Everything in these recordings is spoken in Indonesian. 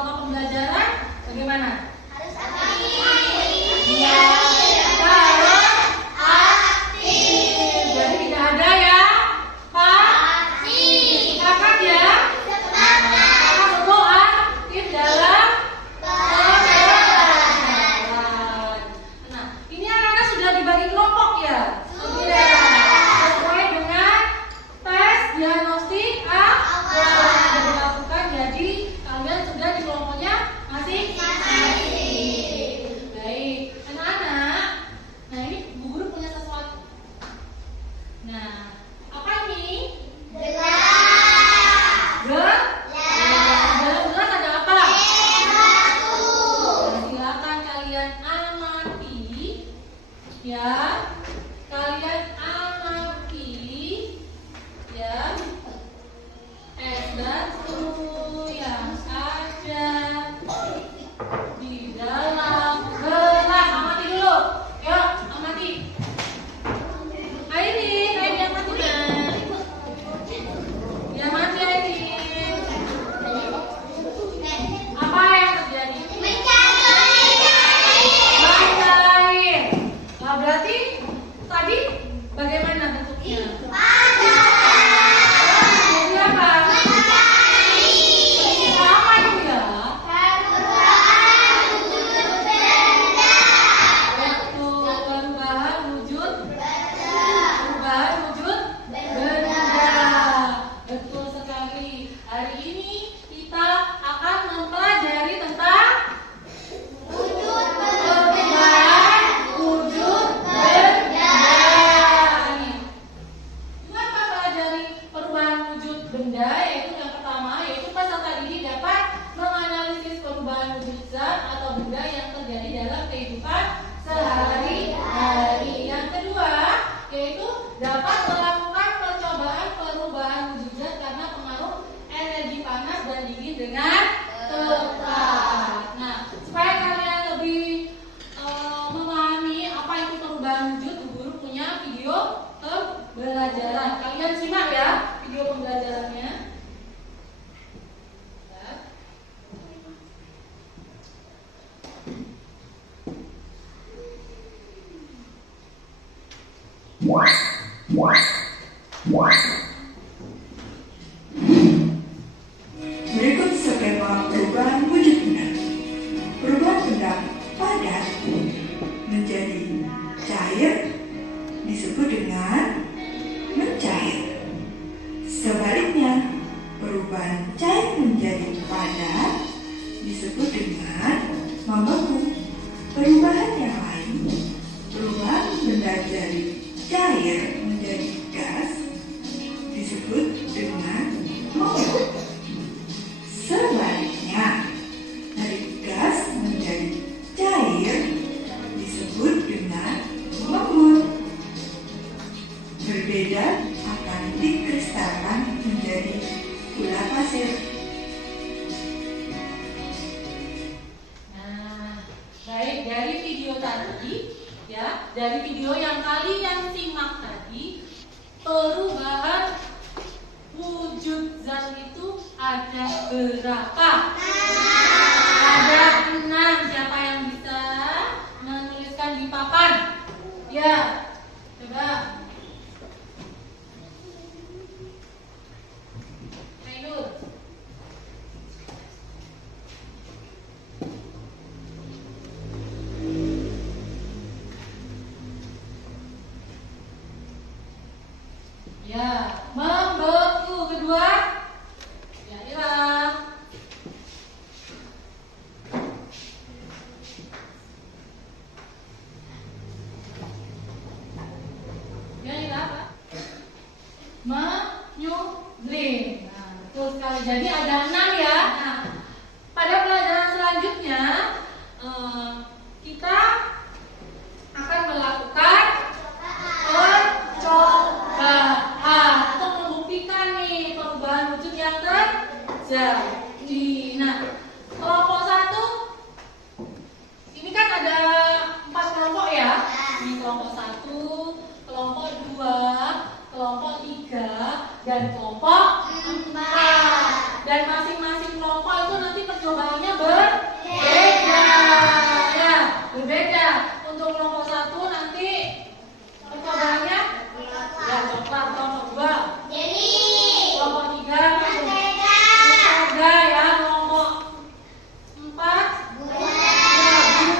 selama pembelajaran bagaimana? Harus aktif. Iya, harus aktif. Jadi tidak ada ya, pasif. Sepakat ya? Maka perlu aktif dalam pembelajaran. Nah, ini anak-anak sudah dibagi kelompok ya? Sudah. Sesuai dengan tes diagnostik awal dilakukan. Jadi kalian sudah di kelompoknya masing-masing. Baik, anak-anak. Nah, ini Bu Guru punya sesuatu. Nah, apa ini? Gelas. Dalam gelas ada apa? Nah, silakan kalian amati. Ya, kalian amati. Ya, es batu yang ada di dalam gelas. Amati dulu. Yuk, amati. Airin amati nah. Ya, amati Airin. Apa yang terjadi? Mencair. Nah, berarti tadi bagaimana bentuknya? Jadi apa? Apa itu ya? Betul, perubahan wujud benda. Betul sekali. Hari ini kita akan mempelajari tentang perubahan wujud benda. Dengan mempelajari perubahan wujud benda, yaitu yang pertama, yaitu peserta didik dapat menganalisis perubahan wujud zat atau benda yang terjadi dalam kehidupan sehari-hari. Yang kedua, yaitu dapat melakukan percobaan perubahan wujud zat karena pengaruh energi panas dan dingin dengan tepat. Nah, supaya kalian lebih memahami apa itu perubahan wujud, Bu Guru punya video pembelajaran. Kalian simak ya video pembelajarannya. Ya. Berikut skema perubahan wujud benda. Perubahan benda padat menjadi cair disebut dengan mencair. Sebaliknya, perubahan cair menjadi padat disebut dengan membeku. Perubahan yang lain, perubahan benda dari cair menjadi gas disebut dengan menguap. Sebaliknya, dari gas menjadi cair disebut dengan mengembun. Berbeda akan dikristalkan menjadi gula pasir. Nah, baik, dari video tadi ya, dari video yang kalian simak tadi, perubahan wujud zat itu ada berapa? Ada 6. Siapa yang bisa menuliskan di papan? Ya, coba. Ainur. Ya, membeku. Kedua, ya hilang. Ya hilang apa? Menyuling. Nah, betul sekali. Jadi ada 6 ya. Nah, pada pelajaran selanjutnya kita akan melakukan percobaan untuk membuktikan nih perubahan wujud yang terjadi. Nah, kelompok 1 ini kan ada 4 kelompok ya. Ini kelompok 1, kelompok 2, kelompok 3, dan kelompok 4. Dan masing-masing kelompok itu nanti percobaannya berbeda. Ya, berbeda. Untuk kelompok 1 nanti percobaannya ya coklat, kelompok 2 kelompok 3 mentega ya, kelompok 4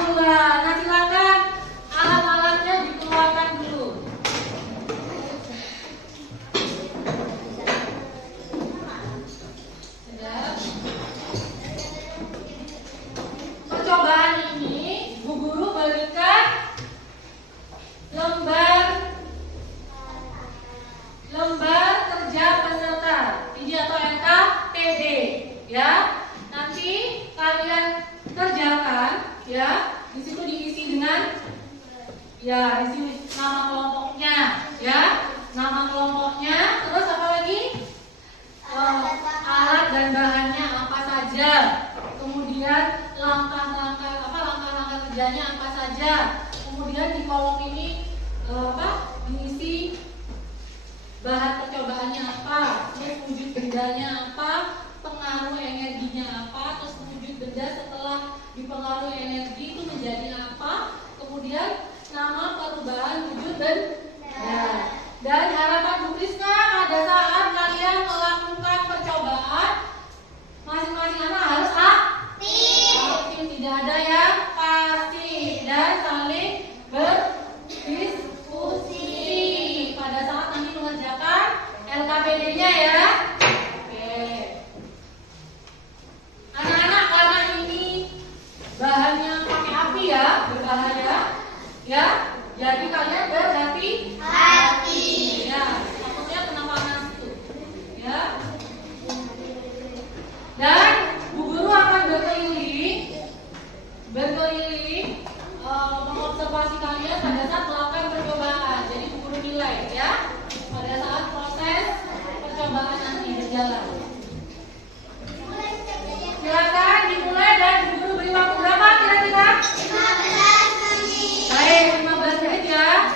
gula. Nah, silakan alat-alatnya dikeluarkan dulu. Percobaan ini Bu Guru berikan lembar kerja peserta ini atau LKPD ya. Nanti kalian kerjakan ya. Di situ diisi dengan ya, di sini nama kelompoknya ya. Nama kelompoknya, terus apa lagi? Alat dan bahannya apa saja. Kemudian langkah-langkah kerjanya apa saja. Kemudian di kolom ini diisi bahan percobaannya apa, terus wujud bendanya apa, pengaruh energinya apa, terus wujud benda setelah dipengaruhi energi itu menjadi apa, kemudian nama perubahan wujud benda. Dan harapan Bu Krisna pada saat kalian melakukan percobaan masing-masing anak harus aktif, tidak ada yang pasif dan saling berdiskusi pada saat nanti mengerjakan LKPD-nya ya. Oke. Anak-anak, karena ini bahannya pakai api ya, berbahaya ya. Jadi kalian berhati-hati ya. Takutnya kena panas tuh. Ya. Dan Bu Guru akan berkeliling mengobservasi kalian pada saat melakukan percobaan. Jadi Bu Guru nilai ya pada saat proses percobaan nanti berjalan. Silakan dimulai dan Bu Guru beri waktu berapa kira-kira? 15 menit. Baik, 15 menit ya.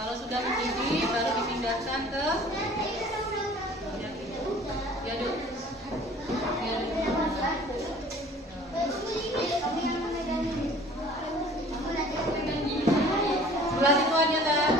Kalau sudah mendidih baru dipindahkan ke diaduk. Sebelah situ aja kan.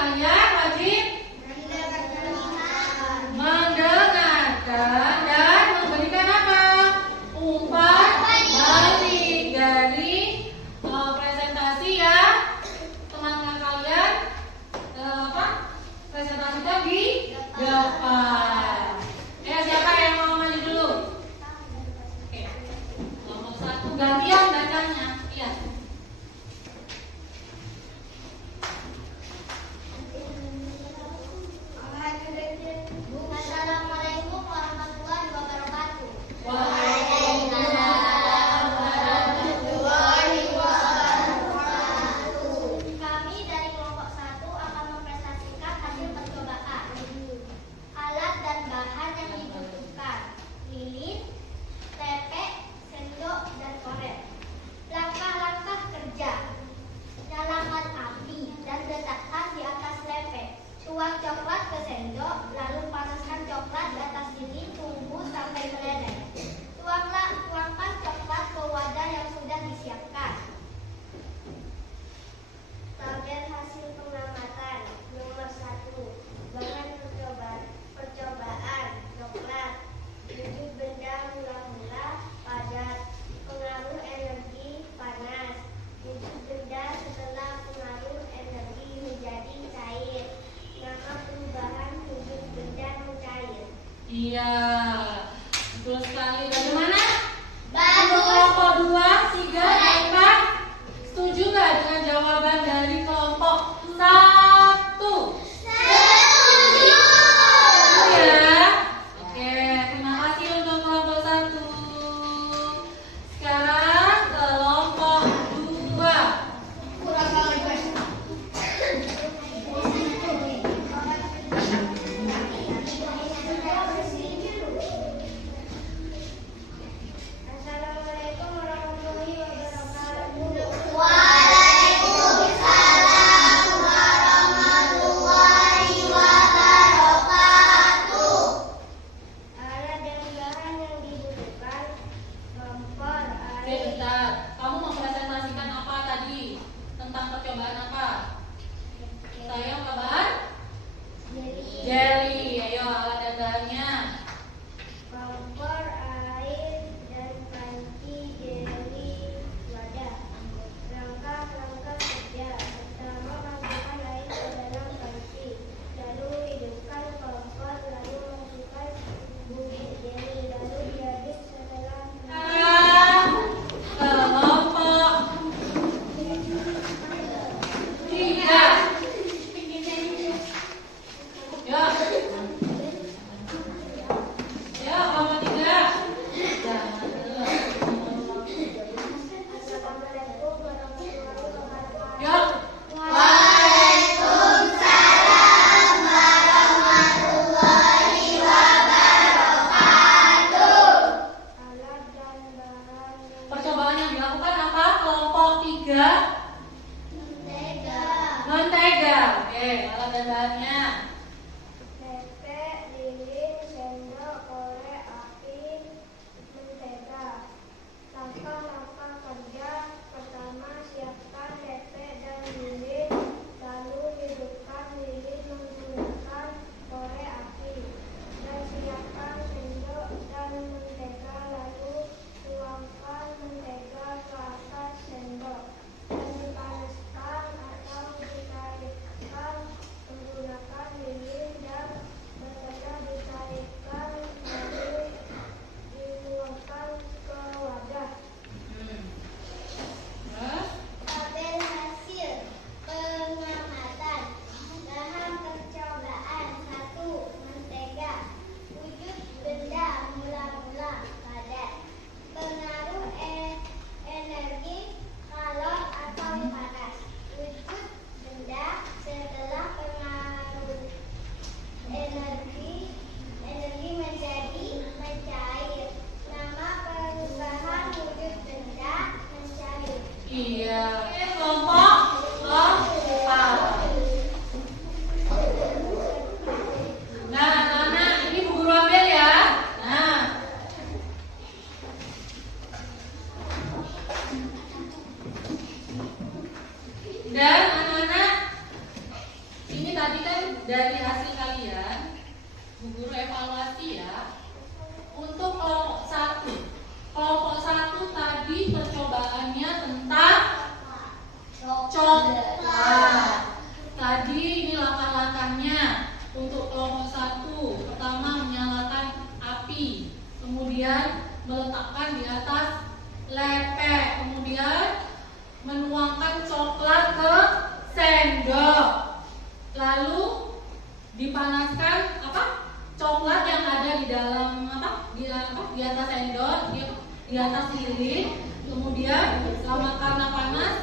kalian wajib mendengarkan dan memberikan apa? Umpan balik dari presentasi ya teman-teman kalian. Presentasikan di depan. Siapa yang mau maju dulu? Oke. Nomor 1 gantian datangnya. Iya. Assalamualaikum warahmatullahi wabarakatuh. Waalaikumsalam warahmatullahi wabarakatuh. Kami dari kelompok 1 akan mempresentasikan hasil percobaan. Alat dan bahan yang dibutuhkan: lilin, tepek, sendok, dan korek. Langkah-langkah kerja: nyalakan api dan letakkan di atas lepek. Tuang coklat ke sendok, lalu panaskan coklat di atas lilin, tunggu sampai meleleh. Tuangkan coklat ke wadah yang sudah disiapkan. Tabel hasil pengamatan. Nomor 1. Bahan percobaan coklat. Wujud benda mula-mula padat. Pengaruh energi panas. Wujud benda setelah pengaruh energi menjadi cair. Nama perubahan wujud benda mencair. Iya. Betul sekali. Bagaimana? Bagus. Kelompok 2, 3, dan 4 setuju nggak dengan jawaban dari kelompok 1? Setuju. Ya. Oke, terima kasih untuk kelompok 1. Sekarang kelompok 2. Assalamualaikum warahmatullahi wabarakatuh. tadi kan dari hasil kalian, Bu Guru evaluasi ya. Untuk kelompok 1. Kelompok 1 tadi percobaannya tentang coklat. Tadi ini langkah-langkahnya. Untuk kelompok 1, pertama menyalakan api, kemudian meletakkan di atas lepek, kemudian menuangkan coklat ke sendok, lalu dipanaskan coklat yang ada di dalam di atas sendok, di atas lilin, kemudian karena panas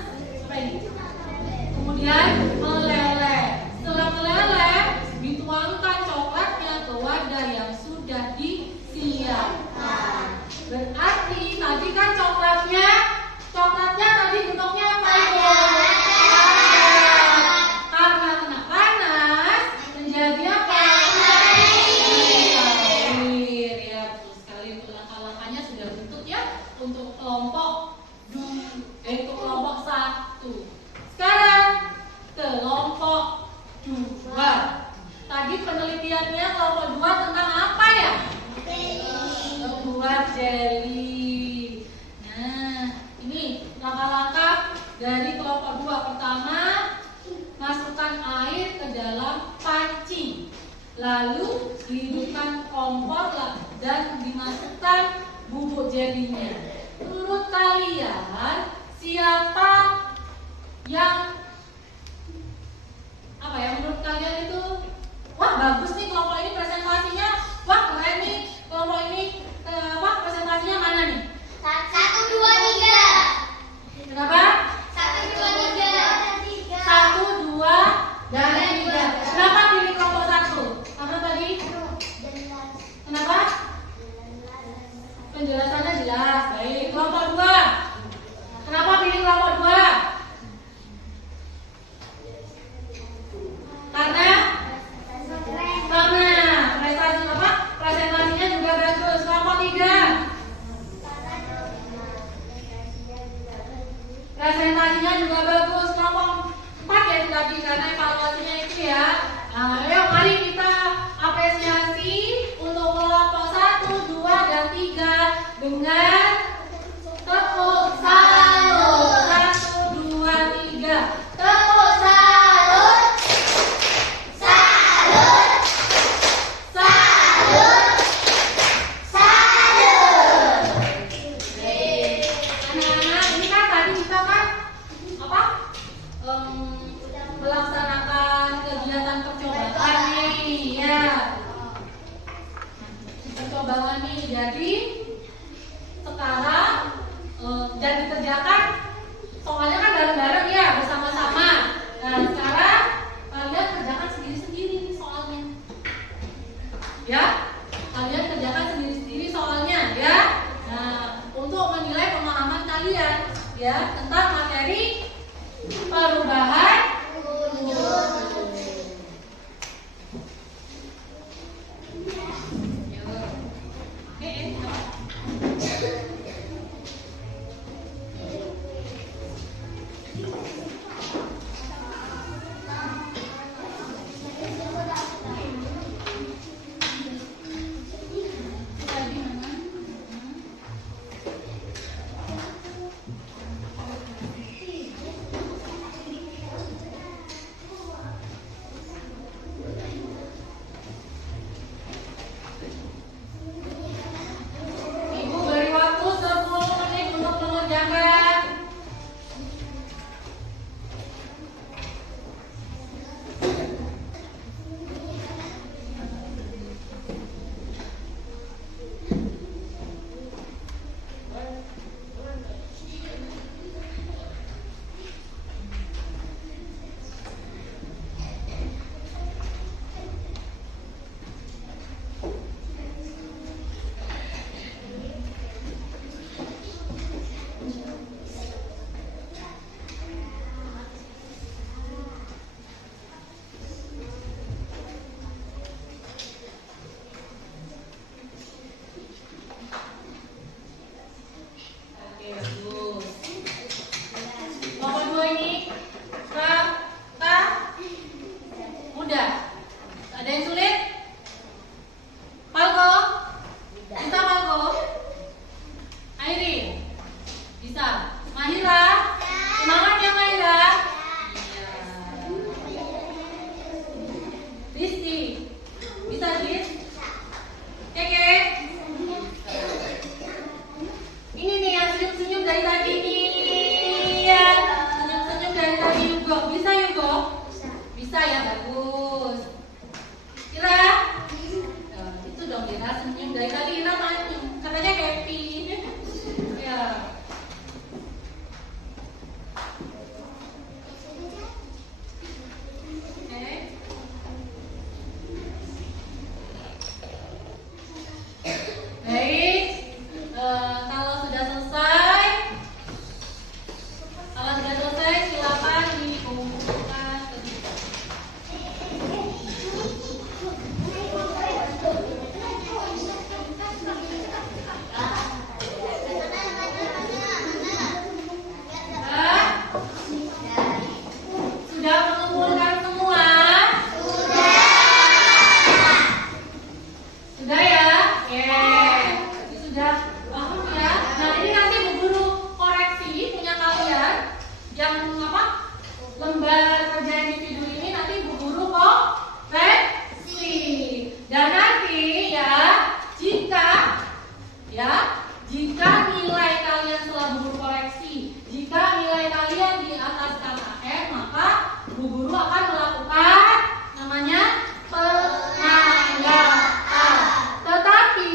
kemudian meleleh. Setelah meleleh dituangkan coklatnya ke wadah yang sudah disiapkan. Berarti tadi kan coklatnya tadi bentuknya apa? Karena kena panas menjadi apa? Cair ya. Terus sekali untuk langkah-langkahnya sudah bentuk ya untuk kelompok 1. Sekarang kelompok 2. Tadi penelitiannya kelompok 2 tentang apa ya? Membuat jelly. Nah, ini langkah-langkah dari kelompok 2. Pertama, masukkan air ke dalam panci. Lalu dihidupkan kompor dan dimasukkan bubuk jelinya. Menurut kalian, siapa yang menurut kalian itu wah bagus nih kelompok ini presentasinya, wah keren nih kelompok ini, presentasinya mana nih? 1, 2, 3. Kenapa? 1, 2, 3. 1, 2, dan 3. Kenapa pilih kelompok 1? Karena tadi kenapa? Penjelasannya jelas. Baik, kelompok 2. Kenapa pilih kelompok 2? Karena presentasinya juga bagus. Kelompok 3. Presentasinya juga bagus. Kelompok 4 ya itu tadi karena evaluasinya itu ya. Nah, ayo mari kita apresiasi untuk kelompok 1, 2, dan 3 dengan tepuk salut. 1, 2, 3. Tepuk salut. Salut. Salut. Salut. Anak-anak, ini kan tadi kita melaksanakan kegiatan percobaan nih ya. Percobaan nih. Jadi sekarang dan dikerjakan soalnya kan bareng-bareng ya, bersama-sama. Nah, sekarang kalian kerjakan sendiri-sendiri nih soalnya. Ya, kalian kerjakan sendiri-sendiri soalnya ya. Nah, untuk menilai pemahaman kalian ya tentang materi perubahan mutu. Oke, bagus. Ira? Ya, itu dong Ira senyum. Dari tadi Ira manyun, katanya happy. Ya. Baik, kalau sudah selesai, silakan dikumpulkan ke sini. Sudah mengumpulkan semua? Sudah ya? Oke. Sudah paham ya? Nah, ini nanti Bu Guru koreksi punya kalian yang lembar kerja individu ini nanti Bu Guru koreksi. Dan nanti jika nilai kalian setelah Bu Guru koreksi, jika nilai kalian di atas KKM, maka Bu Guru akan melakukan namanya pengayaan. Tetapi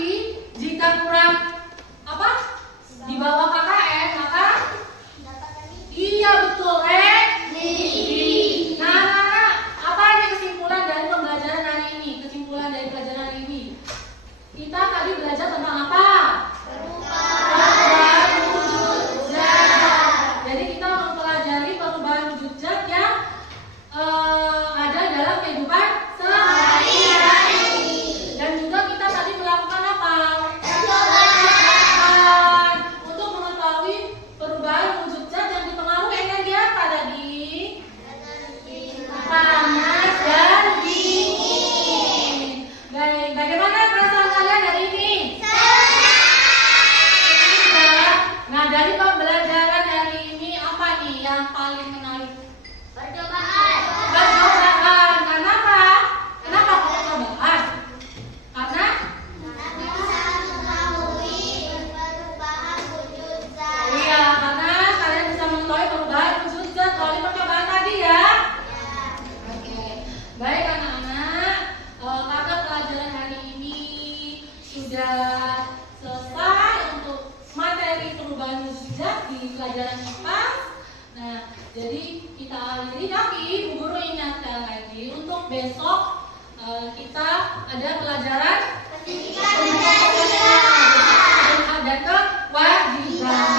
jika kurang di bawah KKM, maka iya betul Nah, apa ini kesimpulan dari pembelajaran hari ini? Kesimpulan dari pelajaran hari ini, kita tadi belajar tentang apa? Perubahan wujud zat. Jadi kita mempelajari perubahan wujud zat yang ada dalam kehidupan sehari-hari. Dan juga kita tadi melakukan apa? Percobaan untuk mengetahui perubahan wujud zat yang dipengaruhi energi apa tadi? Panas dan dingin. Baik, bagaimana perasaan kalian hari ini? Nah, dari pembelajaran hari ini apa nih yang paling menarik? Percobaan. Percobaan. Karena apa? Kenapa percobaan? Karena Bisa mengetahui perubahan wujud zat. iya, karena kalian bisa mengetahui perubahan wujud zat melalui percobaan tadi ya. Oke. Baik anak-anak, karena pelajaran hari ini sudah selesai untuk materi perubahan wujud zat di pelajaran IPA. Nah, jadi kita akhiri, tapi Bu Guru ingatkan lagi untuk besok kita ada pelajaran Pendidikan dan kewajiban. dan kewajiban.